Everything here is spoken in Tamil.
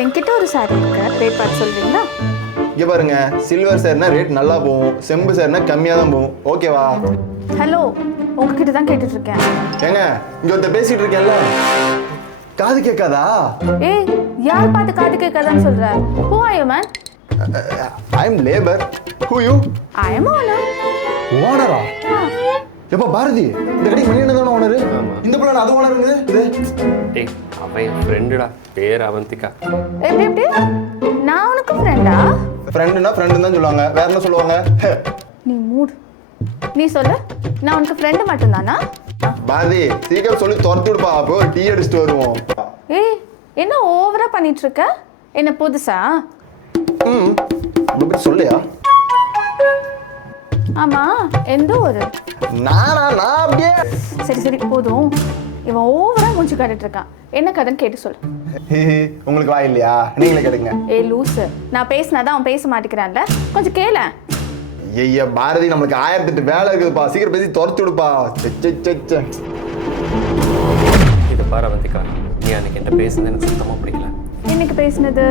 என்கிட்ட ஒரு சாரி இருக்கு, ரேட் பார்த்து சொல்றீங்களா? இங்கே பாருங்க, சில்வர் சேர்னா ரேட் நல்லா போகும், செம்பு சேர்னா கம்மியாக தான் போகும். ஓகேவா? ஹலோ, உங்ககிட்ட தான் கேட்டுட்டு இருக்கேன். ஏங்க இங்கே ஒருத்தர் பேசிட்டு இருக்கேன்ல, காது கேட்காதா? ஏய், யார் பார்த்து காது கேட்காதான்னு சொல்ற? Who are you, man? I am labour. Who you? I am owner. ஓனரா? எப்போ பாரதி, இந்த கடைக்கு மணி என்ன தானே ஓனரு? இந்த பிள்ளை அது ஓனருங்க இது. டேய், அவன் என் ஃப்ரெண்டுடா, பேர் அவந்திகா. எப்படி எப்படி? நான் உனக்கு ஃப்ரெண்டா? ஃப்ரெண்டுனா ஃப்ரெண்டு தான் சொல்லுவாங்க, வேற என்ன சொல்லுவாங்க? நீ மூடு. நீ சொல்லு, நான் உனக்கு ஃப்ரெண்டு மட்டும்தானா? பாரதி சீக்கிரம் சொல்லி துரத்து விடுப்பா, அப்போ ஒரு டீ அடிச்சுட்டு வருவோம். ஏய், என்ன ஓவரா பண்ணிட்டு இருக்க? என்ன புதுசா? அப்படி சொல்லியா? ஆமா, எந்த ஊரு? நான் அப்படியே. சரி சரி போதும். இவன் ஓவரா மூஞ்சி காட்டிட்டு இருக்கான். என்ன கதைன்னு கேட்டு சொல்லு. உங்களுக்கு வாய் இல்லையா? நீங்களே கேளுங்க. ஏய் லூசு, நான் பேசினாதான் அவன் பேச மாட்டேங்கிறான்ல, கொஞ்சம் கேள. ஐயா பாரதி, நம்மளுக்கு 1008 வேலை இருக்குதுப்பா, சீக்கிரம் பேசி துரத்து விடுப்பா. இது பாரு அவந்திகா, நீ அன்னைக்கு என்கிட்ட பேசுனது எனக்கு சுத்தமாக பிடிக்கல. என்னைக்கு பேசினது?